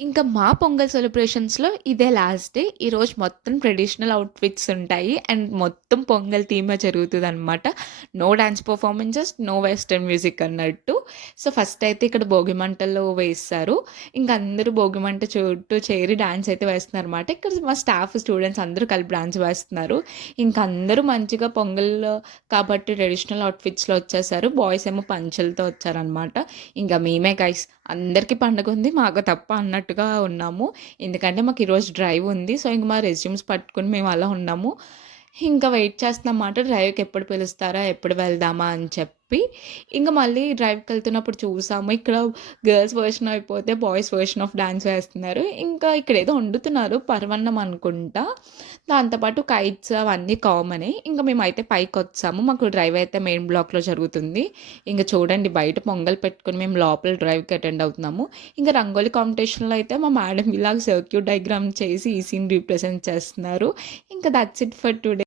ఇంకా మా పొంగల్ సెలబ్రేషన్స్‌లో ఇదే లాస్ట్ డే. ఈరోజు మొత్తం ట్రెడిషనల్ అవుట్‌ఫిట్స్ ఉంటాయి. అండ్ మొత్తం పొంగల్ థీమే జరుగుతదనమాట. No dance performances, no western music అన్నట్టు. సో, ఫస్ట్ అయితే ఇక్కడ భోగి మంటల్లో వేస్తారు. ఇంక అందరూ భోగి మంట చుట్టూ చేరి డాన్స్ అయితే వేస్తున్నారనమాట. ఇక్కడ మా స్టాఫ్, స్టూడెంట్స్ అందరూ కలిపి డాన్స్ వేస్తున్నారు. ఇంక అందరూ మంచిగా పొంగల్ కాబట్టి ట్రెడిషనల్ అవుట్‌ఫిట్స్‌లో వచ్చేసారు. బాయ్స్ ఏమో పంచెలతో వచ్చారనమాట. ఇంక మేమే గైస్ అందరికీ పండగుంది. మాకు తప్ప అన్నట్టుగా ఉన్నాము. ఎందుకంటే మాకు ఈరోజు డ్రైవ్ ఉంది. సో, ఇంక మా రెజ్యూమ్స్ పట్టుకొని మేము అలా ఉన్నాము. ఇంకా వెయిట్ చేస్తున్నామాట డ్రైవ్‌కి ఎప్పుడు పిలుస్తారా? ఎప్పుడు వెళ్దామా? అని చెప్పి. ఇంక మళ్ళీ డ్రైవ్‌కెళ్తున్నప్పుడు చూసాము. ఇక్కడ గర్ల్స్ వెర్షన్ అయిపోతే బాయ్స్ వెర్షన్ ఆఫ్ డాన్స్ వేస్తున్నారు. ఇంకా ఇక్కడేదో వండుతున్నారు. పరవన్నం అనుకుంటా. దాంతో పాటు కైట్స్ అవన్నీ కామనే. ఇంక మేమైతే పైకొచ్చాము. మాకు డ్రైవ్ అయితే మెయిన్ బ్లాక్‌లో జరుగుతుంది. ఇంక చూడండి బయట పొంగల్ పెట్టుకొని మేము లోపల డ్రైవ్‌కి అటెండ్ అవుతున్నాము. ఇంక రంగోలి కాంపిటీషన్‌లో అయితే మా మేడం ఇలాగ సర్క్యూట్ డయాగ్రామ్ చేసి ఈ సీన్ రిప్రజెంట్ చేస్తున్నారు. ఇంకా దట్స్ ఇట్ ఫర్ టుడే.